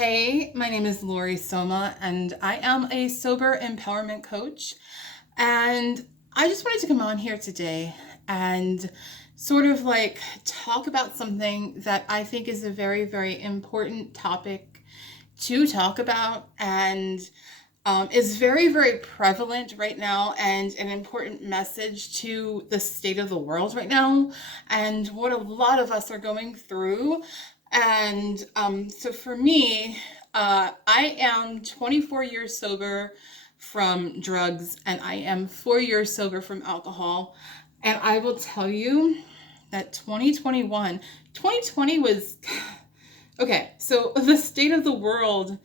Hey, my name is Laurie Somma, and I am a sober empowerment coach. And I just wanted to come on here today and sort of like talk about something that I think is a very, very important topic to talk about and is very, very prevalent right now and an important message to the state of the world right now and what a lot of us are going through. And so for me, I am 24 years sober from drugs and I am 4 years sober from alcohol. And I will tell you that 2020 was okay. So the state of the world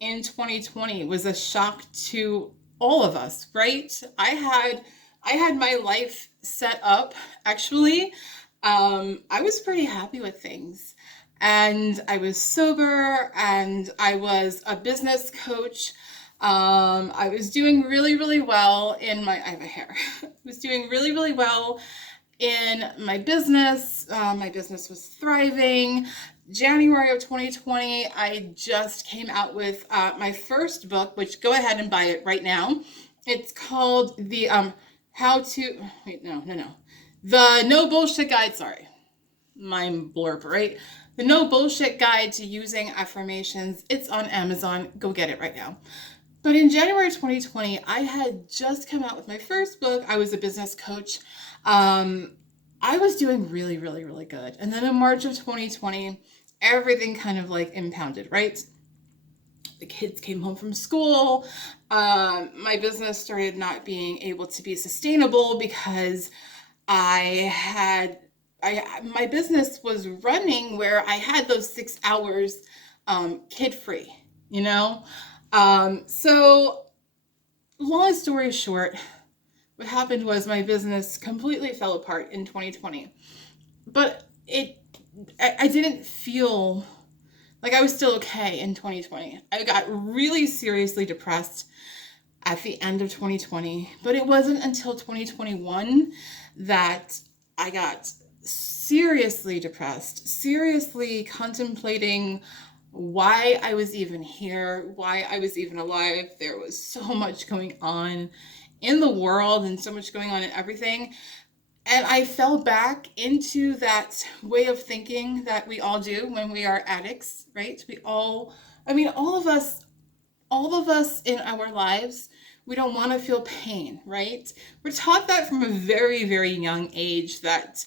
in 2020 was a shock to all of us, right? I had my life set up actually. I was pretty happy with things. And I was sober and I was a business coach. I was doing really, really well in my, I have a hair. I was doing really, really well in my business. My business was thriving. January of 2020, I just came out with my first book, which go ahead and buy it right now. It's called the How to, wait, no. The No Bullshit Guide, sorry. My blurb, right? The No Bullshit Guide to Using Affirmations. It's on Amazon. Go get it right now. But in January 2020, I had just come out with my first book. I was a business coach. I was doing really, really, really good. And then in March of 2020, everything kind of like impounded, right? The kids came home from school. My business started not being able to be sustainable because my business was running where I had those 6 hours kid free, you know? So long story short, what happened was my business completely fell apart in 2020. But I didn't feel like I was still okay in 2020. I got really seriously depressed at the end of 2020, but it wasn't until 2021 that I got seriously depressed, seriously contemplating why I was even here, why I was even alive. There was so much going on in the world and so much going on in everything. And I fell back into that way of thinking that we all do when we are addicts, right? All of us in our lives, we don't want to feel pain, right? We're taught that from a very, very young age that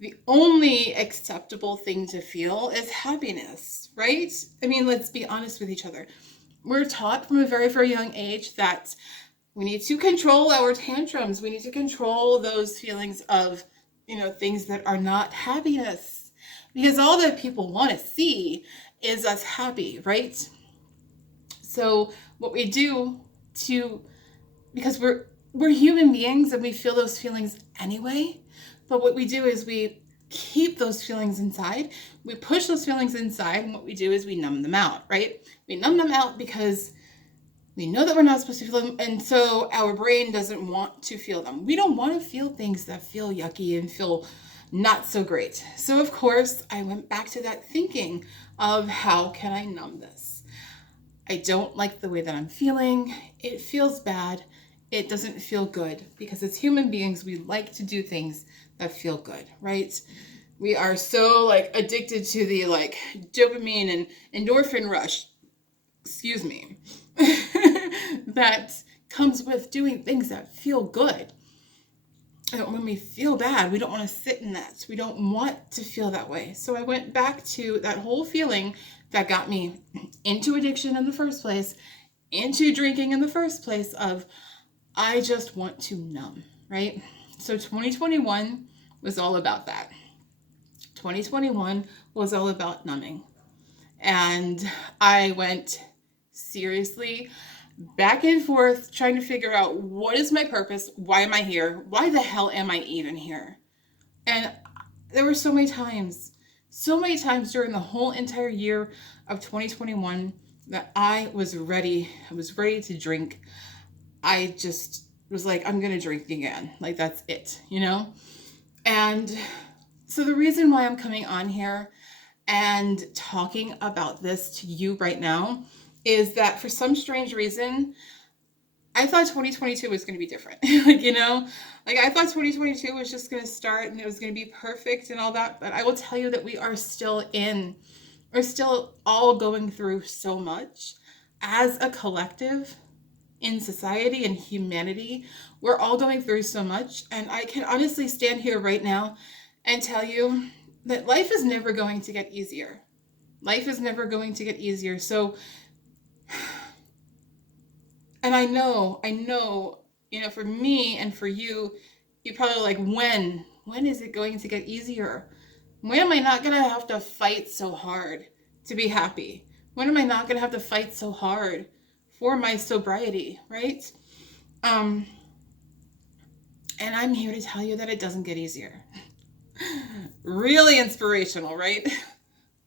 the only acceptable thing to feel is happiness, right? Let's be honest with each other. We're taught from a very, very young age that we need to control our tantrums. We need to control those feelings of, things that are not happiness. Because all that people want to see is us happy, right? So what we do because we're human beings and we feel those feelings anyway, but what we do is we keep those feelings inside. We push those feelings inside, and what we do is we numb them out, right? We numb them out because we know that we're not supposed to feel them, and so our brain doesn't want to feel them. We don't want to feel things that feel yucky and feel not so great. So of course, I went back to that thinking of how can I numb this? I don't like the way that I'm feeling. It feels bad. It doesn't feel good because as human beings, we like to do things that feel good, right? We are so addicted to the dopamine and endorphin rush, excuse me, that comes with doing things that feel good. And when we feel bad, we don't want to sit in that. We don't want to feel that way. So I went back to that whole feeling that got me into addiction in the first place, into drinking in the first place of I just want to numb, right? So 2021 was all about that. 2021 was all about numbing. And I went seriously back and forth trying to figure out what is my purpose? Why am I here? Why the hell am I even here? And there were so many times during the whole entire year of 2021 that I was ready. I was ready to drink. I just was like, I'm going to drink again. That's it, And so the reason why I'm coming on here and talking about this to you right now is that for some strange reason, I thought 2022 was going to be different. Like I thought 2022 was just going to start and it was going to be perfect and all that. But I will tell you that we're still all going through so much as a collective in society and humanity. We're all going through so much. And I can honestly stand here right now and tell you that life is never going to get easier. Life is never going to get easier. So, and I know, for me and for you, you probably like, when is it going to get easier? When am I not going to have to fight so hard to be happy? When am I not going to have to fight so hard for my sobriety, right? Um, and I'm here to tell you that it doesn't get easier. Really inspirational, right?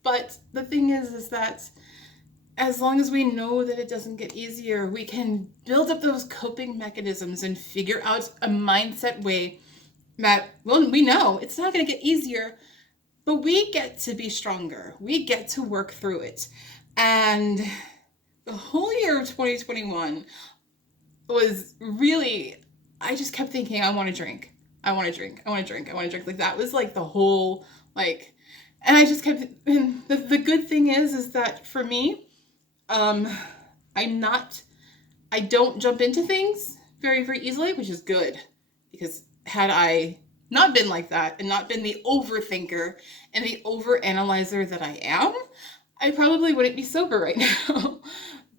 But the thing is that as long as we know that it doesn't get easier, we can build up those coping mechanisms and figure out a mindset way that, well, we know it's not going to get easier, but we get to be stronger. We get to work through it. And the whole year of 2021 was really, I just kept thinking, I want to drink. I want to drink. I want to drink. I want to drink. Like that was like the whole, like, and I just kept, and the good thing is that for me, um, I'm not, I don't jump into things very, very easily, which is good because had I not been like that and not been the overthinker and the overanalyzer that I am, I probably wouldn't be sober right now.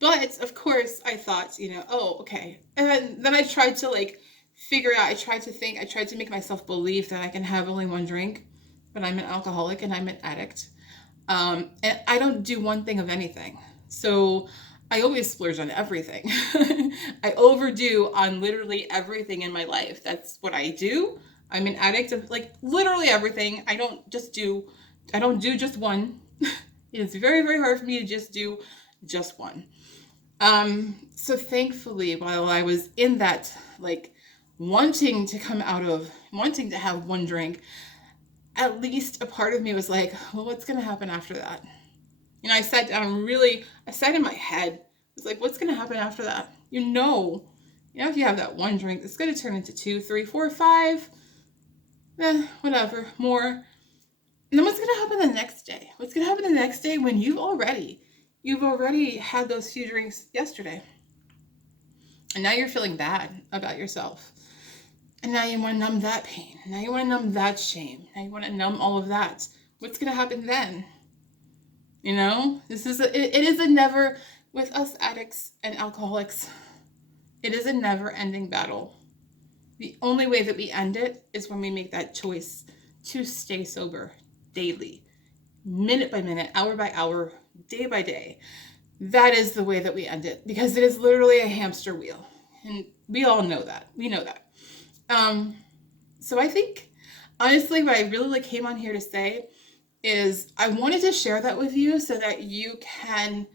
But of course, I thought, oh, okay. And then I tried to like figure out, I tried to think, I tried to make myself believe that I can have only one drink, but I'm an alcoholic and I'm an addict. And I don't do one thing of anything. So I always splurge on everything. I overdo on literally everything in my life. That's what I do. I'm an addict of like literally everything. I don't do just one. It's very, very hard for me to just do just one. So thankfully, while I was in that, like wanting to have one drink, at least a part of me was like, well, what's going to happen after that? I sat down I sat in my head. I was like, what's going to happen after that? If you have that one drink, it's going to turn into 2, 3, 4, 5, whatever, more. And then what's going to happen the next day? What's going to happen the next day when you've already had those few drinks yesterday? And now you're feeling bad about yourself. And now you want to numb that pain. Now you want to numb that shame. Now you want to numb all of that. What's going to happen then? It is a never, with us addicts and alcoholics, it is a never ending battle. The only way that we end it is when we make that choice to stay sober daily, minute by minute, hour by hour, day by day. That is the way that we end it because it is literally a hamster wheel. And we all know that. We know that. So I think, honestly, what I really came on here to say is I wanted to share that with you so that you can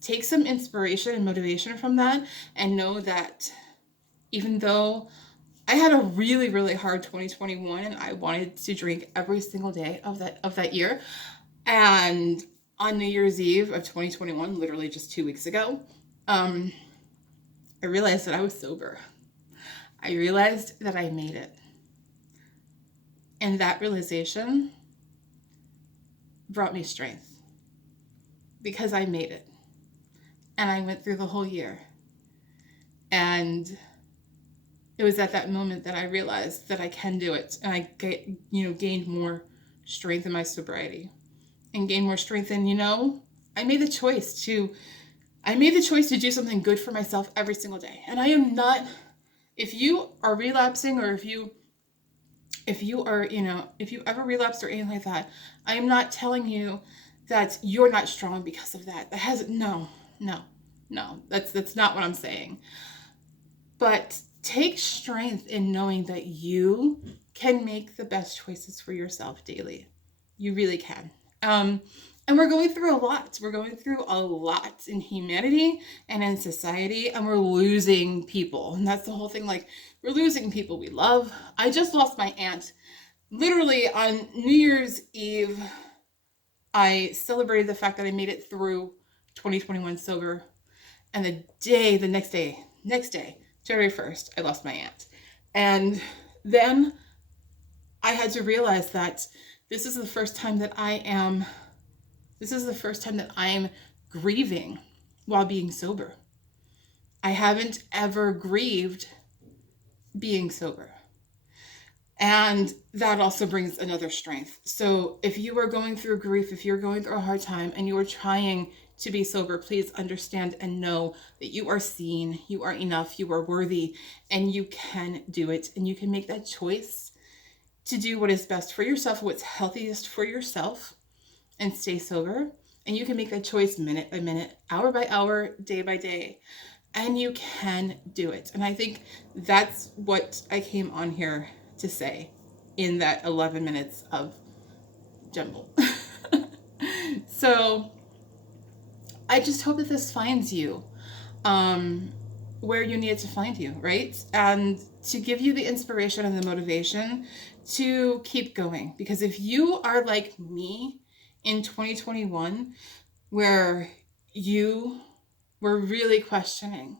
take some inspiration and motivation from that and know that even though I had a really, really hard 2021 and I wanted to drink every single day of that year, and on New Year's Eve of 2021, literally just 2 weeks ago, I realized that I was sober. I realized that I made it. And that realization brought me strength because I made it. And I went through the whole year. And it was at that moment that I realized that I can do it. And I gained more strength in my sobriety and gained more strength in, I made the choice to do something good for myself every single day. And I am not, if you are relapsing or if you are, if you ever relapsed or anything like that, I am not telling you that you're not strong because of that. No, that's not what I'm saying. But take strength in knowing that you can make the best choices for yourself daily. You really can. And we're going through a lot. We're going through a lot in humanity and in society, and we're losing people. And that's the whole thing. Like, we're losing people we love. I just lost my aunt literally on New Year's Eve I celebrated the fact that I made it through 2021 sober. And the next day, January 1st, I lost my aunt. And then I had to realize that this is the first time that I am, this is the first time that I'm grieving while being sober. I haven't ever grieved being sober. And that also brings another strength. So if you are going through grief, if you're going through a hard time and you are trying to be sober, please understand and know that you are seen, you are enough, you are worthy, and you can do it. And you can make that choice to do what is best for yourself, what's healthiest for yourself, and stay sober. And you can make that choice minute by minute, hour by hour, day by day. And you can do it. And I think that's what I came on here to say in that 11 minutes of jumble. So I just hope that this finds you where you need it to find you, right? And to give you the inspiration and the motivation to keep going. Because if you are like me in 2021, where you were really questioning,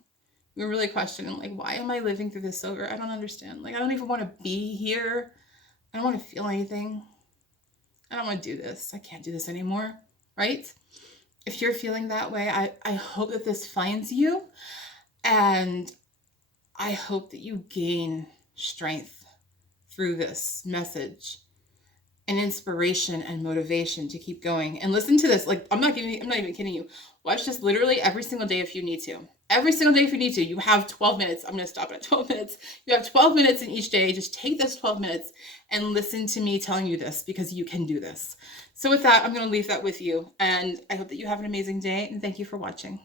like, why am I living through this sober? I don't understand. Like, I don't even want to be here. I don't want to feel anything. I don't want to do this. I can't do this anymore, right? If you're feeling that way, I hope that this finds you, and I hope that you gain strength through this message and inspiration and motivation to keep going. And listen to this. Like, I'm not even kidding you. Watch this literally every single day if you need to. Every single day if you need to. You have 12 minutes. I'm going to stop at 12 minutes. You have 12 minutes in each day. Just take this 12 minutes and listen to me telling you this, because you can do this. So with that, I'm going to leave that with you. And I hope that you have an amazing day. And thank you for watching.